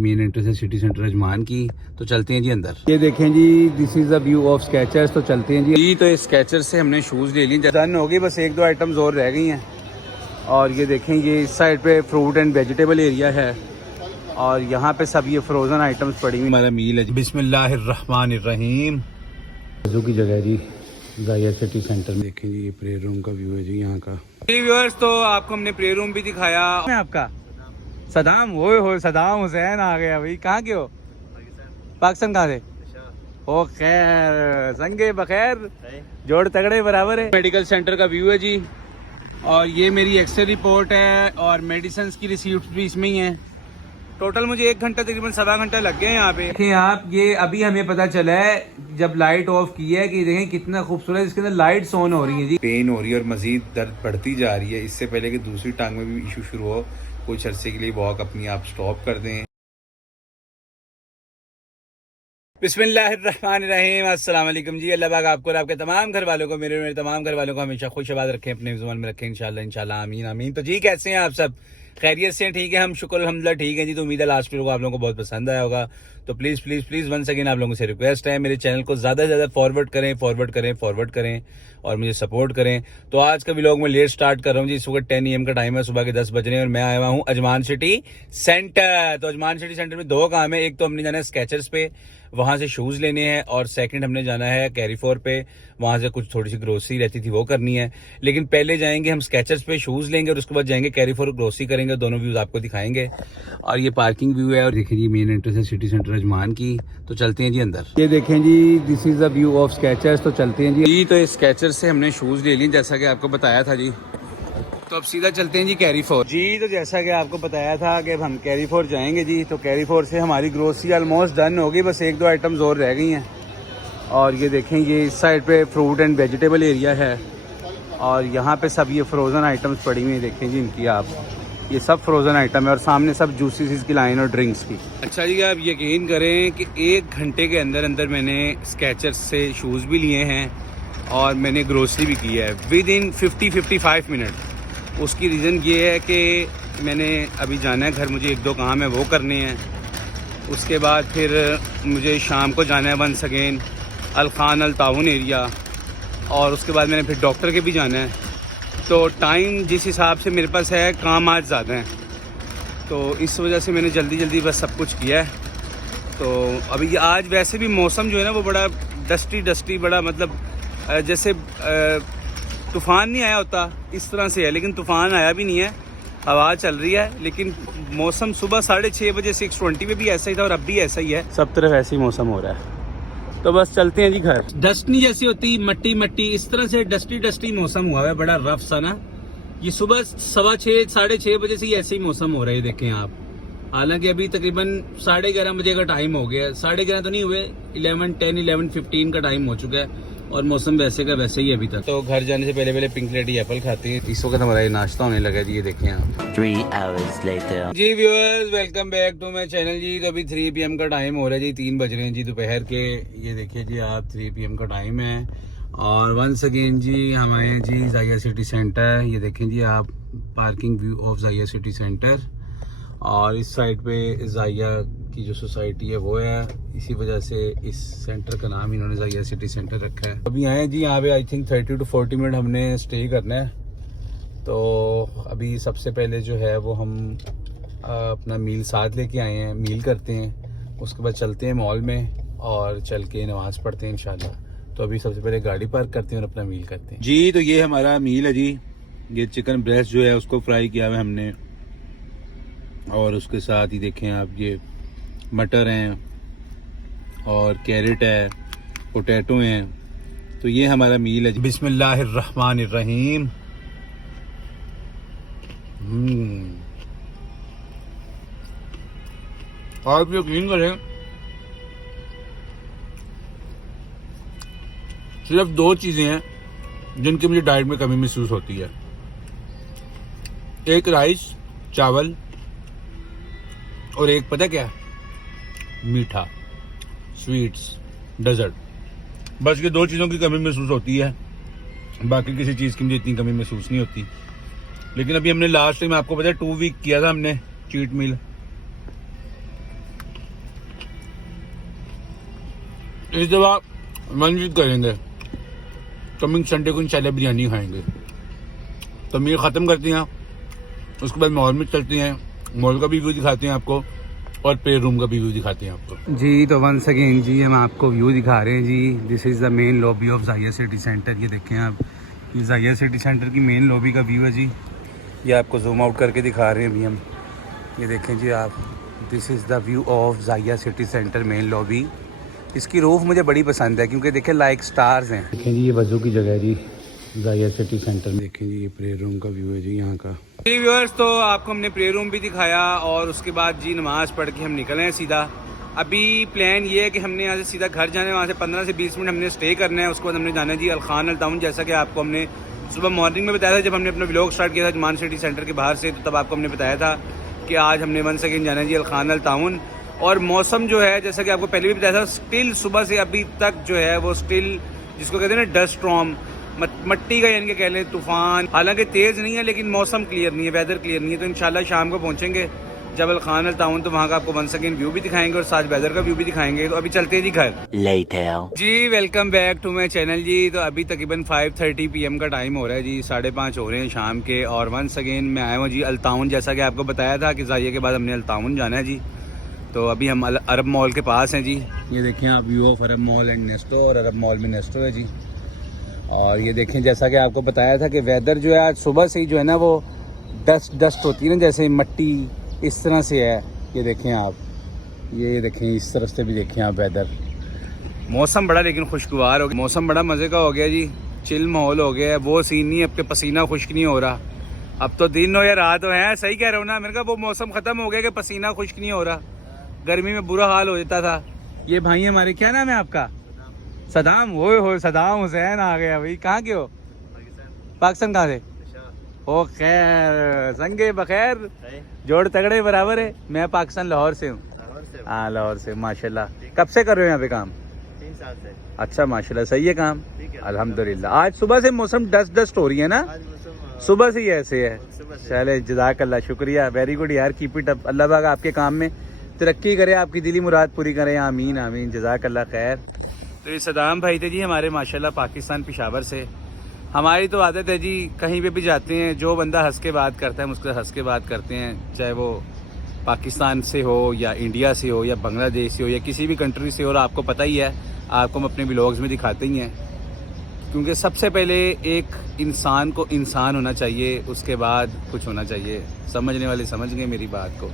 Main entrance है city centre Ajman की। तो चलते हैं जी अंदर। ये देखें जी, this is the view of Skechers. तो चलते हैं जी। तो इस स्केचर्स से हमने शूज़ ले लिए, डन हो गई, बस एक दो आइटम्स और रह गई हैं। और ये देखें, ये इस साइड पे फ्रूट एंड वेजिटेबल एरिया है और यहाँ पे सब ये फ्रोजन आइटम्स पड़ी हुई। हमारा मील है जी। बिस्मिल्लाहिर्रहमानिर्रहीम। बाजू की जगह है जी, जाया सिटी सेंटर। देखें जी, ये प्रेयर रूम का व्यू है जी यहाँ का। जी व्यूअर्स, तो आपको हमने प्रेयर रूम भी दिखाया। मैं आपका सदाम हो सदाम हुसैन आ गया भाई। कहाँ के हो? पाकिस्तान कहाँ से? ओ खैर, संगे बखैर, जोड़ तगड़े बराबर है। मेडिकल सेंटर का व्यू है जी। और ये मेरी एक्सरे रिपोर्ट है और मेडिसिन की रिसीप्ट भी इसमें ही है। टोटल मुझे 1 घंटा तकरीबन 7 घंटा लग गए यहाँ पे। देखें आप, ये अभी हमें पता चला है जब लाइट ऑफ की है कि देखें कितना खूबसूरत इसके अंदर लाइट्स ऑन हो रही है जी। पेन हो रही है और मजीद दर्द बढ़ती जा रही है। इससे पहले कि दूसरी टांग में भी इशू शुरू हो, कुछ अरसे के लिए वॉक अपनी आप स्टॉप कर दें। बिस्मिल्लाहिर्रहमानिर्रहीम। अस्सलाम वालेकुम जी। अल्लाह पाक आपको और आपके तमाम घर वालों को, मेरे तमाम घर वालों को हमेशा खुशआबाद रखें, अपने जुबान में रखें इंशाल्लाह आमीन आमीन। तो जी कैसे हैं आप सब? खैरियत से? ठीक है, हम शुक्र अल्हम्दुलिल्लाह ठीक है जी। तो उम्मीद है लास्ट वीडियो को आप लोगों को बहुत पसंद आया होगा। तो please please please once again आप लोगों से रिक्वेस्ट है, मेरे चैनल को ज़्यादा से ज़्यादा फॉरवर्ड करें और मुझे सपोर्ट करें। तो आज का व्लॉग मैं लेट स्टार्ट कर रहा हूँ जी। इस वक्त 10 AM का टाइम है, सुबह के 10 बज रहे हैं और मैं आया हुआ हूँ अजमान सिटी सेंटर। तो अजमान सिटी सेंटर में 2 काम है। एक तो हमने जाना है स्केचर्स पे, वहाँ से शूज़ लेने हैं, और सेकंड हमने जाना है कैरीफोर पे, वहाँ से कुछ थोड़ी सी ग्रोसरी रहती थी वो करनी है। लेकिन पहले जाएंगे हम स्केचर्स पे, शूज़ लेंगे और उसके बाद जाएंगे कैरीफोर, ग्रोसरी करेंगे। दोनों व्यूज़ आपको दिखाएंगे। और ये पार्किंग व्यू है और देखिए जी, मेन एंट्रेंस है सिटी सेंटर अजमान की। तो चलते हैं जी अंदर। ये देखें जी, this is the view of Skechers. तो चलते हैं जी। तो इस स्केचर्स से हमने शूज़ ले लिए जैसा कि आपको बताया था जी। तो अब सीधा चलते हैं जी कैरीफोर जी। तो जैसा कि आपको बताया था कि अब हम कैरीफोर जाएंगे जी। तो कैरीफोर से हमारी ग्रोसरी ऑलमोस्ट डन हो गई, बस एक दो आइटम्स और रह गई हैं। और ये देखें, ये इस साइड पे फ्रूट एंड वेजिटेबल एरिया है और यहाँ पे सब ये फ्रोज़न आइटम्स पड़ी हुई हैं। देखें जी इनकी आप, ये सब फ्रोज़न आइटम है और सामने सब जूसेस की लाइन और ड्रिंक्स की। अच्छा जी, आप यकीन करें कि 1 घंटे के अंदर अंदर मैंने स्केचर्स से शूज़ भी लिए हैं और मैंने ग्रोसरी भी की है विद इन 50-55 मिनट। उसकी रीज़न ये है कि मैंने अभी जाना है घर, मुझे 1-2 काम है वो करने हैं। उसके बाद फिर मुझे शाम को जाना है वंस अगेन अलखान अल ताउन एरिया, और उसके बाद मैंने फिर डॉक्टर के भी जाना है। तो टाइम जिस हिसाब से मेरे पास है, काम आज ज़्यादा है, तो इस वजह से मैंने जल्दी बस सब कुछ किया है। तो अभी आज वैसे भी मौसम जो है ना वो बड़ा डस्टी बड़ा, मतलब जैसे तूफ़ान नहीं आया होता इस तरह से है, लेकिन तूफ़ान आया भी नहीं है, हवा चल रही है। लेकिन मौसम सुबह 6:30 बजे 6:20 पे भी ऐसा ही था और अब भी ऐसा ही है, सब तरफ ऐसे ही मौसम हो रहा है। तो बस चलते हैं जी घर। डस्ट नहीं जैसी होती, मट्टी इस तरह से डस्टी मौसम हुआ है, बड़ा रफ सा ना। ये सुबह 6:15 6:30 बजे से ही ऐसे ही मौसम हो रहा है, देखें आप। हालांकि अभी तकरीबन 11:30 बजे का टाइम हो गया है, 11:30 तो नहीं हुए, 11:10-11:15 का टाइम हो चुका है और मौसम वैसे का वैसे ही अभी तक। तो घर जाने से पहले पिंक लेडी एप्पल खाती है। इस वक्त हमारा ये नाश्ता होने लगा जी, ये देखें आप। 3 hours later जी viewers, welcome back to my channel जी। तो अभी 3 PM का टाइम हो रहा है जी, 3 बज रहे हैं जी दोपहर के। ये देखिए जी आप, 3 PM का टाइम है और वंस अगेन जी हम आए हैं जी जाया सिटी सेंटर। ये देखें जी आप, पार्किंग व्यू ऑफ जाया सिटी सेंटर। और इस साइड पे जाया की जो सोसाइटी है वो है, इसी वजह से इस सेंटर का नाम इन्होंने जाया सिटी सेंटर रखा है। अभी आए जी यहाँ पे, आई थिंक 30-40 मिनट हमने स्टे करना है। तो अभी सबसे पहले जो है वो हम अपना मील साथ लेके आए हैं, मील करते हैं, उसके बाद चलते हैं मॉल में और चल के नमाज पढ़ते हैं इंशाल्लाह। तो अभी सबसे पहले गाड़ी पार्क करते हैं और अपना मील करते हैं जी। तो ये हमारा मील है जी। ये चिकन ब्रेस्ट जो है उसको फ्राई किया हुआ हमने, और उसके साथ ही देखें आप, ये मटर हैं और कैरेट है, पोटैटो हैं। तो ये हमारा मील है। बिस्मिल्लाहिर्रहमानिर्रहीम। आप यकीन करें, सिर्फ 2 चीजें हैं जिनकी मुझे डाइट में कमी महसूस होती है। एक राइस चावल और एक पता क्या, मीठा, स्वीट्स, डेजर्ट। बस ये 2 चीज़ों की कमी महसूस होती है, बाकी किसी चीज़ की मुझे इतनी कमी महसूस नहीं होती। लेकिन अभी हमने लास्ट टाइम आपको पता है 2 वीक किया था हमने चीट मील, इस दफा मंजिल करेंगे, कमिंग संडे को इंशाल्लाह बिरयानी खाएंगे। तो मील ख़त्म करते हैं, उसके बाद मॉल में चलते हैं, मॉल का भी व्यू दिखाते हैं आपको और प्ले रूम का भी व्यू दिखाते हैं आपको जी। तो वंस अगेन जी हम आपको व्यू दिखा रहे हैं जी। This is the main lobby of Zahia city centre. ये देखें आप, ये जाहिया सिटी सेंटर की मेन लॉबी का व्यू है जी। ये आपको जूम आउट करके दिखा रहे हैं अभी हम। ये देखें जी आप, this is the view of Zahia city centre main lobby. इसकी रूफ मुझे बड़ी पसंद है क्योंकि देखें लाइक स्टार्स हैं। देखें जी ये वजू की जगह है जी जाहिया सिटी सेंटर। देखें जी ये प्रे रूम का व्यू है जी यहाँ का जी व्यूअर्स। तो आपको हमने प्रे रूम भी दिखाया और उसके बाद जी नमाज़ पढ़ के हम निकले हैं सीधा। अभी प्लान ये है कि हमने यहाँ से सीधा घर जाना है, वहाँ से 15 से 20 मिनट हमने स्टे करना है। उसके बाद हमने जाना है जी अलखान अल टाउन। जैसा कि आपको हमने सुबह मॉर्निंग में बताया था जब हमने अपना व्लॉग स्टार्ट किया था जमान सिटी सेंटर के बाहर से, तो तब आपको हमने बताया था कि आज हमने वंस अगेन जाना है जी अलखान अल टाउन। और मौसम जो है जैसा कि आपको पहले भी बताया था, स्टिल सुबह से अभी तक जो है वो स्टिल जिसको कहते हैं ना डस्ट स्टॉर्म, मट्टी का यानी कि कह लें तूफान। हालांकि तेज़ नहीं है लेकिन मौसम क्लियर नहीं है, वेदर क्लियर नहीं है। तो इंशाल्लाह शाम को पहुंचेंगे जबल खान अल टाउन, तो वहाँ का आपको वंस अगेन व्यू भी दिखाएंगे और साथ वेदर का व्यू भी दिखाएंगे। तो अभी चलते हैं जी घर जी। Welcome back to my channel जी। तो अभी तकरीबन 5:30 PM का टाइम हो रहा है जी, 5:30 हो रहे हैं शाम के। और वंस अगेन मैं आया हूँ जी अल टाउन। जैसा कि आपको बताया था कि जाहिया के बाद हमने अल टाउन जाना है जी। तो अभी हम अरब मॉल के पास हैं जी। ये देखें आप view of Arab mall and Nesto, और अरब मॉल में नेस्टो है जी। और ये देखें जैसा कि आपको बताया था कि वेदर जो है आज सुबह से ही जो है ना वो डस्ट होती है ना, जैसे मट्टी इस तरह से है। ये देखें आप, ये देखें इस तरह से भी देखें आप वेदर। मौसम बड़ा लेकिन खुशगवार हो गया, मौसम बड़ा मज़े का हो गया जी, चिल माहौल हो गया है। वो सीन नहीं, अब के पसीना खुश्क नहीं हो रहा। अब तो दिन हो या रात हो, है सही कह रहा हूँ ना, मेरे का वो मौसम ख़त्म हो गया कि पसीना खुश्क नहीं हो रहा। गर्मी में बुरा हाल हो जाता था। ये भाई हमारे, क्या नाम है आपका? सदाम। हो सदाम हुसैन आ गया भाई। कहाँ के हो? पाकिस्तान। कहाँ से? ओ खैर, संगे बखैर, जोड़ तगड़े बराबर है। मैं पाकिस्तान लाहौर से हूँ। हाँ लाहौर से। माशाल्लाह। कब से कर रहे हो यहाँ पे काम? 3 साल से। अच्छा माशाल्लाह, सही है काम अल्हम्दुलिल्लाह। आज सुबह से मौसम डस्ट हो रही है ना, सुबह से ही ऐसे है। चले जज़ाकल्लाह, शुक्रिया, वेरी गुड यार, कीप इट अप। अल्लाह पाक आपके काम में तरक्की करे, आपकी दिली मुराद पूरी करे, आमीन आमीन, जज़ाकल्लाह खैर। तो ये सदाम भाई थे जी हमारे माशाल्लाह पाकिस्तान पेशावर से। हमारी तो आदत है जी, कहीं पे भी जाते हैं जो बंदा हंस के बात करता है हम उसके हंस के बात करते हैं, चाहे वो पाकिस्तान से हो या इंडिया से हो या बांग्लादेश से हो या किसी भी कंट्री से हो। और आपको पता ही है, आपको हम अपने व्लॉग्स में दिखाते ही हैं, क्योंकि सबसे पहले एक इंसान को इंसान होना चाहिए, उसके बाद कुछ होना चाहिए। समझने वाले समझ गए मेरी बात को।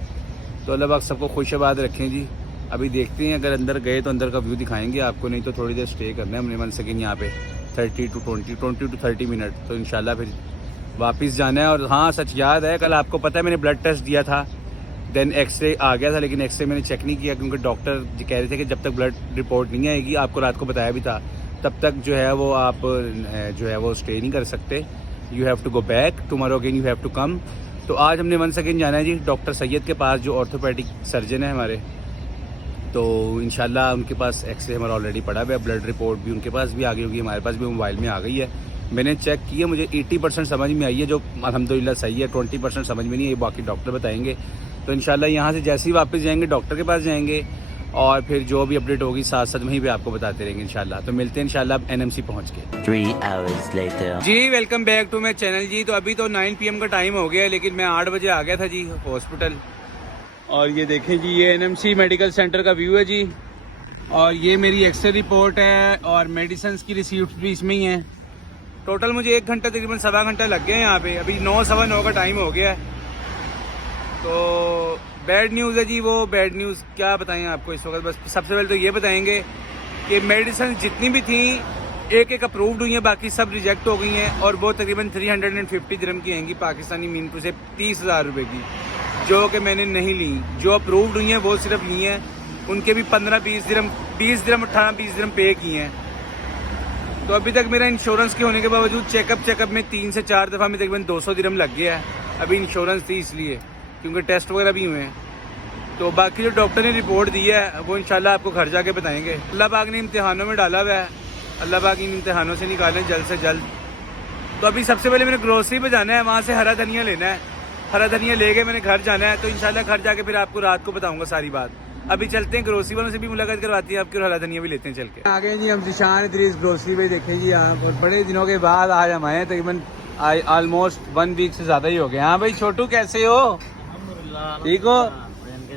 तो अल्लाह पाक सबको खुशबाद रखें जी। अभी देखते हैं, अगर अंदर गए तो अंदर का व्यू दिखाएंगे आपको, नहीं तो थोड़ी देर स्टे करना है हमने मन सकिन यहाँ पे 20 to 30 मिनट। तो इंशाल्लाह फिर वापस जाना है। और हाँ सच याद है, कल आपको पता है मैंने ब्लड टेस्ट दिया था, देन एक्सरे आ गया था, लेकिन एक्सरे मैंने चेक नहीं किया क्योंकि डॉक्टर कह रहे थे कि जब तक ब्लड रिपोर्ट नहीं आएगी, आपको रात को बताया भी था, तब तक जो है वो आप जो है वो स्टे नहीं कर सकते। You have to go back tomorrow again, you have to come. तो आज हमने वन सेकेंड जाना है जी डॉक्टर सैयद के पास, जो ऑर्थोपेडिक सर्जन है हमारे। तो इंशाल्लाह उनके पास एक्सरे हमारा ऑलरेडी पड़ा हुआ है, ब्लड रिपोर्ट भी उनके पास भी आ गई होगी, हमारे पास भी मोबाइल में आ गई है। मैंने चेक किया, मुझे 80% समझ में आई है, जो अल्हम्दुलिल्लाह सही है। 20% समझ में नहीं है, बाकी डॉक्टर बताएंगे। तो इंशाल्लाह यहाँ से जैसे ही वापस जाएंगे डॉक्टर के पास जाएंगे और फिर जो भी अपडेट होगी साथ साथ वहीं पे आपको बताते रहेंगे इंशाल्लाह। तो मिलते हैं इंशाल्लाह अब NMC पहुँच के। 3 hours later जी welcome back to my channel जी। तो अभी तो 9 PM का टाइम हो गया है, लेकिन मैं 8 बजे आ गया था जी हॉस्पिटल। और ये देखें जी, ये NMC मेडिकल सेंटर का व्यू है जी। और ये मेरी एक्सरे रिपोर्ट है और मेडिसिन की रिसीप्ट भी इसमें ही है। टोटल मुझे 1 घंटा तकरीबन 1.25 घंटा लग गया है यहाँ पे। अभी 9 सवा 9 का टाइम हो गया है। तो बैड न्यूज़ है जी, वो बैड न्यूज़ क्या बताएं आपको इस वक्त। बस सबसे पहले तो ये बताएंगे कि मेडिसिन जितनी भी थी एक एक अप्रूव्ड हुई हैं, बाकी सब रिजेक्ट हो गई हैं। और वो तकरीबन 350 दिरहम की आएंगी पाकिस्तानी मीनपुर से 30,000 रुपये की, जो कि मैंने नहीं ली। जो अप्रूव्ड हुई हैं वो सिर्फ ली हैं, उनके भी 15-20 दिरहम 18-20 दिरहम पे किए हैं। तो अभी तक मेरा इंश्योरेंस के होने के बावजूद चेकअप में 3 से 4 दफ़ा में तकरीबन 200 दिरहम लग गया है। अभी इंश्योरेंस थी इसलिए, क्योंकि टेस्ट वगैरह भी हुए हैं। तो बाकी जो डॉक्टर ने रिपोर्ट दी है वो इंशाल्लाह आपको घर जाके बताएंगे। अल्लाह पाक ने इम्तिहानों में डाला हुआ है, अल्लाह पाक इन इम्तिहानों से निकालें जल्द से जल्द। तो अभी सबसे पहले मैंने ग्रोसरी पे जाना है, वहाँ से हरा धनिया लेना है। हरा धनिया ले के मैंने घर जाना है। तो इंशाल्लाह घर जाके फिर आपको रात को बताऊँगा सारी बात। अभी चलते हैं, ग्रोसरी वालों से भी मुलाकात करवाती है आपकी और हला धनिया भी लेते हैं चल के। आ गए जी हम जिशान इदरीस ग्रोसरी पे, देखें जी आप, और बड़े दिनों के बाद आज हम आए हैं, तकरीबन ऑलमोस्ट 1 वीक से ज़्यादा ही हो गए। हाँ भाई छोटू कैसे हो, ठीक हो?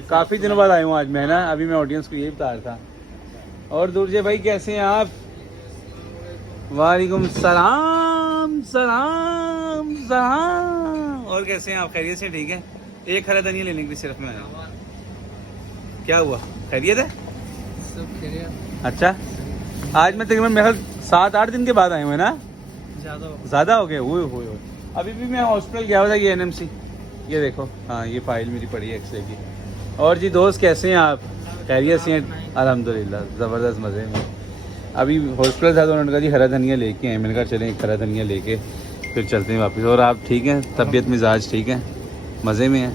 काफ़ी दिनों बाद आया हूँ आज मैं ना, अभी मैं ऑडियंस को यही बता रहा था। और दूरजे भाई कैसे हैं आप? वालेकुम सलाम सलाम सलाम। और कैसे हैं आप, खैरियत से? ठीक है, एक हरा धनिया लेने के लिए सिर्फ मैं आया। क्या हुआ, खैरियत है? सब खैरियत। अच्छा, आज मैं तकरीबन मेरे 7-8 दिन के बाद आया हूँ ना, ज़्यादा हो गया। हुए अभी भी मैं हॉस्पिटल गया हुआ था, ये NMC, ये देखो, हाँ ये फाइल मेरी पड़ी है एक्सरे की। और जी दोस्त कैसे हैं आप, खैरियत से हैं? अल्हम्दुलिल्लाह ज़बरदस्त मज़े में। अभी हॉस्पिटल था तो उन्होंने कहा जी हरा धनिया लेके आए, मैंने कहा चलें एक हरा धनिया लेके फिर चलते हैं वापस। और आप ठीक हैं, तबीयत मिजाज ठीक है, मज़े में हैं?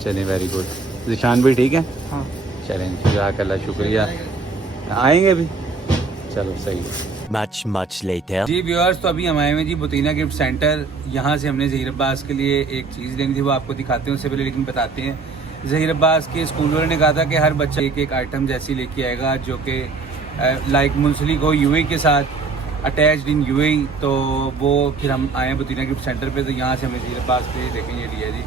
चलें, वेरी गुड। जिशान भी ठीक है? हाँ। चलें, जज़ाकल्लाह, शुक्रिया। आएंगे अभी, चलो सही है। Much later. जी व्यूअर्स, तो अभी हम आए हुए जी बुतीना गिफ्ट सेंटर। यहाँ से हमने ज़हीर अब्बास के लिए एक चीज़ लेनी थी, वो आपको दिखाते हैं उससे पहले, लेकिन बताते हैं। ज़हीर अब्बास के स्कूल वालों ने कहा था कि हर बच्चा एक आइटम जैसी लेके आएगा जो कि लाइक मुंसलिक हो UAE के साथ, अटैच्ड इन UAE। तो वो फिर हम आए बुतीना गिफ्ट सेंटर पे, तो यहाँ से हमने ज़हीर अब्बास पे देखें ये लिया जी,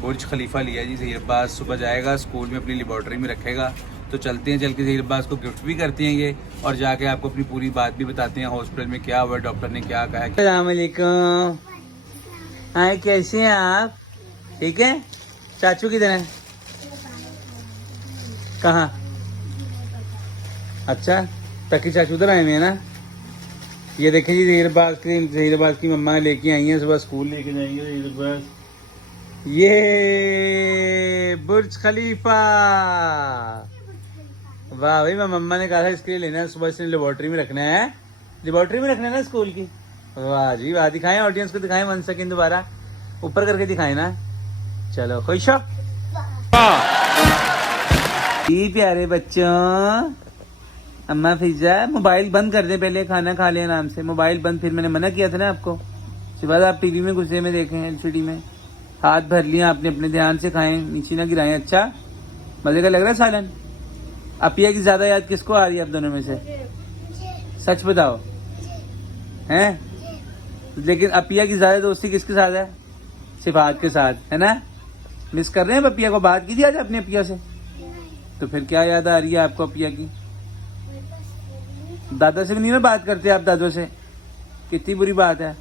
बुर्ज खलीफा लिया जी। ज़हीर अब्बास सुबह जाएगा स्कूल में, अपनी लेबॉर्ट्री में रखेगा। तो चलते हैं, चल के ज़हीर अब्बास को गिफ्ट भी करते हैं ये, और जाके आपको अपनी पूरी बात भी बताते हैं हॉस्पिटल में क्या हुआ, डॉक्टर ने क्या कहा। अस्सलाम वालेकुम, हाय कैसे हैं आप, ठीक है? चाचू किधर हैं? कहाँ? अच्छा, तकी चाचू उधर आए हुए हैं ना। ये देखें जी ज़हीर अब्बास की मम्मा लेके आई हैं, सुबह स्कूल लेके जाएंगे ज़हीर अब्बास। ये बुर्ज खलीफा, वाह भाई, मैं मम्मा ने कहा था इसके लिए लेना है, सुबह इसने लेबॉर्ट्री में रखना है, लेबॉर्ट्री में रखना है ना स्कूल की। वाह जी वाह, दिखाएं ऑडियंस को, दिखाएं 1 सेकंड, दोबारा ऊपर करके दिखाएं ना। चलो खुश हो प्यारे बच्चों। अम्मा फिजा, मोबाइल बंद कर दे पहले, खाना खा ले आराम से, मोबाइल बंद। फिर मैंने मना किया था ना आपको, सुबह आप टीवी में गुस्से में देखें, LCD में हाथ भर लिया आपने, अपने ध्यान से खाएं, नीचे ना गिराएं। अच्छा, मजे का लग रहा है सालन? अपिया की ज्यादा याद किसको आ रही है आप दोनों में से, सच बताओ हैं? लेकिन अपिया की ज्यादा दोस्ती किसके साथ है? सिफात के साथ, है ना? मिस कर रहे हैं अपिया को? बात कीजिए आज अपने अपिया से। तो फिर क्या याद आ रही है आपको अपिया की? दादा से भी नहीं ना बात करते आप, दादों से? कितनी बुरी बात है।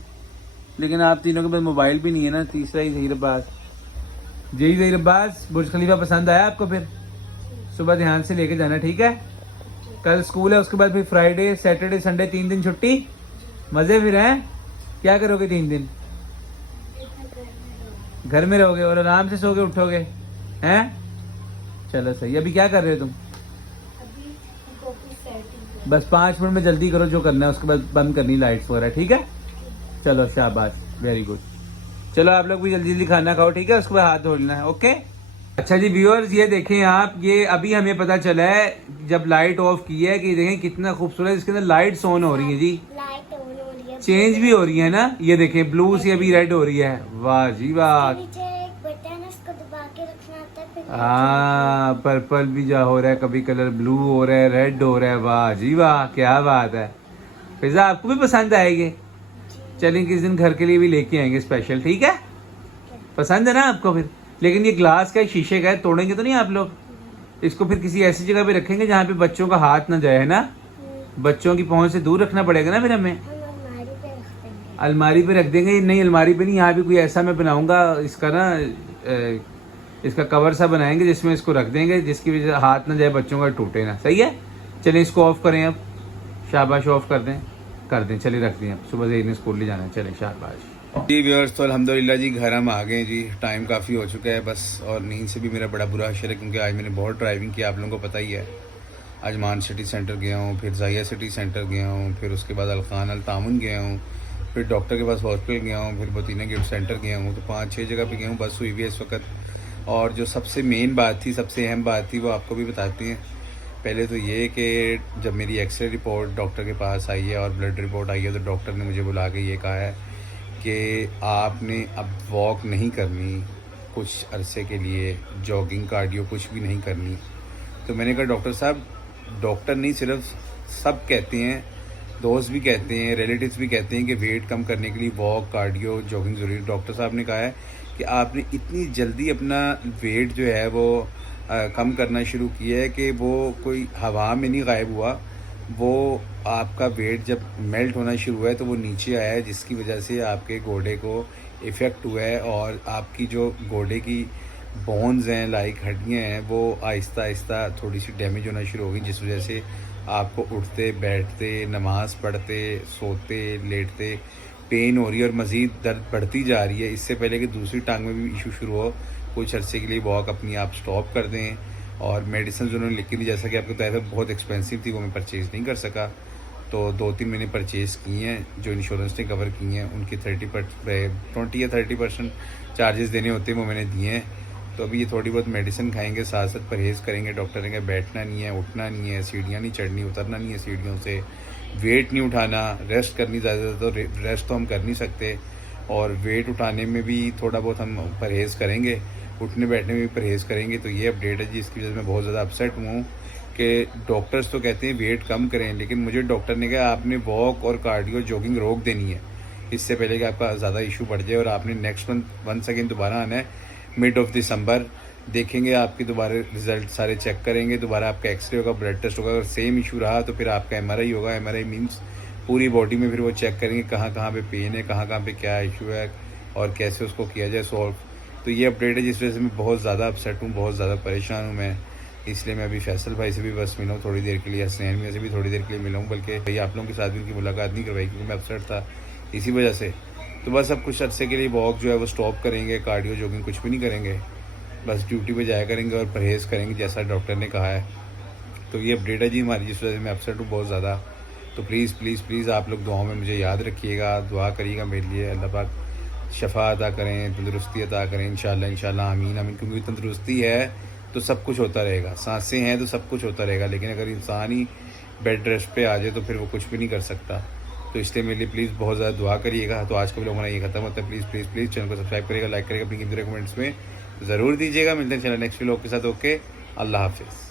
लेकिन आप तीनों के पास मोबाइल भी नहीं है ना। तीसरा ही ज़हीर अब्बास, जी ज़हीर अब्बास, बुर्ज खलीफा पसंद आया आपको? फिर सुबह ध्यान से लेके जाना, ठीक है? कल स्कूल है, उसके बाद फिर फ्राइडे सैटरडे संडे 3 दिन छुट्टी, मजे फिर हैं। क्या करोगे 3 दिन? घर में रहोगे और आराम से सोगे उठोगे, हैं? चलो सही। अभी क्या कर रहे हो तुम? बस 5 मिनट में जल्दी करो जो करना है, उसके बाद बंद करनी लाइट्स वगैरह, ठीक है? चलो शाबाश, वेरी गुड। चलो आप लोग भी जल्दी जल्दी खाना खाओ, ठीक है? उसके बाद हाथ धो लेना है, ओके? अच्छा जी व्यूअर्स, ये देखें आप, ये अभी हमें पता चला है जब लाइट ऑफ की है कि देखें कितना खूबसूरत इसके अंदर लाइट्स ऑन हो रही है जी, लाइट ऑन हो रही है, चेंज भी हो रही है ना। ये देखें ब्लू से अभी रेड हो रही है, वाह जी वाह। नीचे एक बटन है, उसको दबा के रखना होता है, फिर हाँ, पर्पल भी जा हो रहा है, कभी कलर ब्लू हो रहा है, रेड हो रहा है, वाह जी वाह, क्या बात है। फिजा आपको भी पसंद आएगी? चलें किस दिन घर के लिए भी लेके आएंगे स्पेशल, ठीक है? पसंद है ना आपको? फिर लेकिन ये ग्लास का है, शीशे का है, तोड़ेंगे तो नहीं आप लोग? इसको फिर किसी ऐसी जगह पे रखेंगे जहाँ पे बच्चों का हाथ ना जाए, है ना? बच्चों की पहुंच से दूर रखना पड़ेगा ना फिर हमें। हम अलमारी पे रख देंगे। अलमारी पे रख देंगे? नहीं, अलमारी पे नहीं, यहाँ पे कोई ऐसा मैं बनाऊंगा इसका ना, इसका कवर सा बनाएंगे जिसमें इसको रख देंगे, जिसकी वजह से हाथ ना जाए बच्चों का, टूटे ना। सही है? चलिए इसको ऑफ करें अब, शाबाश, ऑफ कर दें, चलिए रख दें। अब सुबह से इन्हें स्कूल ले जाना है, चलें शाबाश। जी व्यूअर्स, तो अल्हम्दुलिल्लाह जी घर हम आ गए जी, टाइम काफ़ी हो चुका है बस, और नींद से भी मेरा बड़ा बुरा असर है क्योंकि आज मैंने बहुत ड्राइविंग की, आप लोगों को पता ही है। आज मान सिटी सेंटर गया हूँ, फिर जाया सिटी सेंटर गया हूँ, फिर उसके बाद अलखान अल तामुन गया हूँ, फिर डॉक्टर के पास हॉस्पिटल गया हूँ, फिर बुतीना गिफ्ट सेंटर गया हूँ। तो 5-6 जगह पे गया हूँ, बस हुई भी है इस वक्त। और जो सबसे मेन बात थी, सबसे अहम बात थी, वो आपको भी बताती हैं। पहले तो ये कि जब मेरी एक्सरे रिपोर्ट डॉक्टर के पास आई है और ब्लड रिपोर्ट आई है, तो डॉक्टर ने मुझे बुला के ये कहा है कि आपने अब वॉक नहीं करनी कुछ अरसे के लिए, जॉगिंग, कार्डियो कुछ भी नहीं करनी। तो मैंने कहा डॉक्टर साहब, डॉक्टर नहीं सिर्फ सब कहते हैं, दोस्त भी कहते हैं, रिलेटिव्स भी कहते हैं कि वेट कम करने के लिए वॉक, कार्डियो, जॉगिंग ज़रूरी है। डॉक्टर साहब ने कहा है कि आपने इतनी जल्दी अपना वेट जो है वो कम करना शुरू किया है कि वो कोई हवा में नहीं गायब हुआ, वो आपका वेट जब मेल्ट होना शुरू हुआ है तो वो नीचे आया है, जिसकी वजह से आपके गोडे को इफ़ेक्ट हुआ है और आपकी जो गोडे की बोन्स हैं, लाइक हड्डियाँ हैं, वो आहिस्ता आहिस्ता थोड़ी सी डैमेज होना शुरू हो गई, जिस वजह से आपको उठते बैठते, नमाज़ पढ़ते, सोते लेटते पेन हो रही है और मज़ीद दर्द बढ़ती जा रही है। इससे पहले कि दूसरी टांग में भी इशू शुरू हो, कुछ अरसे के लिए वॉक अपनी आप स्टॉप कर दें। और मेडिसिन उन्होंने लिख के दी, जैसा कि आपको बताया था, बहुत एक्सपेंसिव थी, वो मैं परचेज़ नहीं कर सका। तो 2-3 मैंने परचेज़ की हैं जो इंश्योरेंस ने कवर की हैं, उनकी 20 या 30% चार्जेस देने होते हैं, वो मैंने दिए हैं। तो अभी ये थोड़ी बहुत मेडिसिन खाएंगे, साथ साथ परहेज़ करेंगे। डॉक्टर ने कहा बैठना नहीं है, उठना नहीं है, सीढ़ियाँ नहीं चढ़नी, उतरना नहीं है सीढ़ियों से, वेट नहीं उठाना, रेस्ट करनी ज़्यादा, तो रेस्ट तो हम कर नहीं सकते। और वेट उठाने में भी थोड़ा बहुत हम परहेज़ करेंगे, उठने बैठने में भी परहेज़ करेंगे। तो ये अपडेट है जी, इसकी वजह से मैं बहुत ज़्यादा अपसेट हूँ कि डॉक्टर्स तो कहते हैं वेट कम करें, लेकिन मुझे डॉक्टर ने कहा आपने वॉक और कार्डियो जॉगिंग रोक देनी है, इससे पहले कि आपका ज़्यादा इशू बढ़ जाए। और आपने नेक्स्ट मंथ वंस अगेन दोबारा आना है, मिड ऑफ दिसंबर, देखेंगे आपके दोबारा रिजल्ट सारे चेक करेंगे, दोबारा आपका एक्सरे होगा, ब्लड टेस्ट होगा। अगर सेम इशू रहा तो फिर आपका MRI होगा। MRI मीन्स पूरी बॉडी में फिर वो चेक करेंगे कहाँ कहाँ पे पेन है, कहाँ कहाँ पे क्या इशू है और कैसे उसको किया जाए सॉल्व। तो ये अपडेट है जिस वजह से मैं बहुत ज़्यादा अपसेट हूँ, बहुत ज़्यादा परेशान हूँ मैं। इसलिए मैं अभी फैसल भाई से भी बस मिला हूँ थोड़ी देर के लिए, हसनैन मियां से भी थोड़ी देर के लिए मिला हूँ, बल्कि भाई आप लोगों के साथ भी उनकी मुलाकात नहीं करवाई क्योंकि मैं अपसेट था इसी वजह से। तो बस अब कुछ अर्से के लिए वॉक जो है वो स्टॉप करेंगे, कार्डियो जॉगिंग कुछ भी नहीं करेंगे, बस ड्यूटी पे जाया करेंगे और परहेज़ करेंगे जैसा डॉक्टर ने कहा है। तो ये अपडेट है जी हमारी, जिस वजह से मैं अपसेट हूँ बहुत ज़्यादा। तो प्लीज़ प्लीज़ प्लीज़ आप लोग दुआओं में मुझे याद रखिएगा, दुआ करिएगा मेरे लिए, अल्लाह पाक शफा अता करें, तंदुरुस्ती अता करें, इंशाल्लाह इंशाल्लाह, आमीन आमीन। क्योंकि तंदुरुस्ती है तो सब कुछ होता रहेगा, सांसें हैं तो सब कुछ होता रहेगा, लेकिन अगर इंसान ही बेड रेस्ट पे आ जाए तो फिर वो कुछ भी नहीं कर सकता। तो इसलिए मेरे लिए प्लीज़ बहुत ज़्यादा दुआ करिएगा। तो आज का व्लॉग हमारा ये खत्म होता है। प्लीज़ प्लीज़ प्लीज़ चैनल को सब्सक्राइब करिएगा, लाइक करिएगा, अपनी कीमती कमेंट्स में ज़रूर दीजिएगा। मिलते हैं चैनल नेक्स्ट व्लॉग के साथ। ओके, अल्लाह हाफिज़।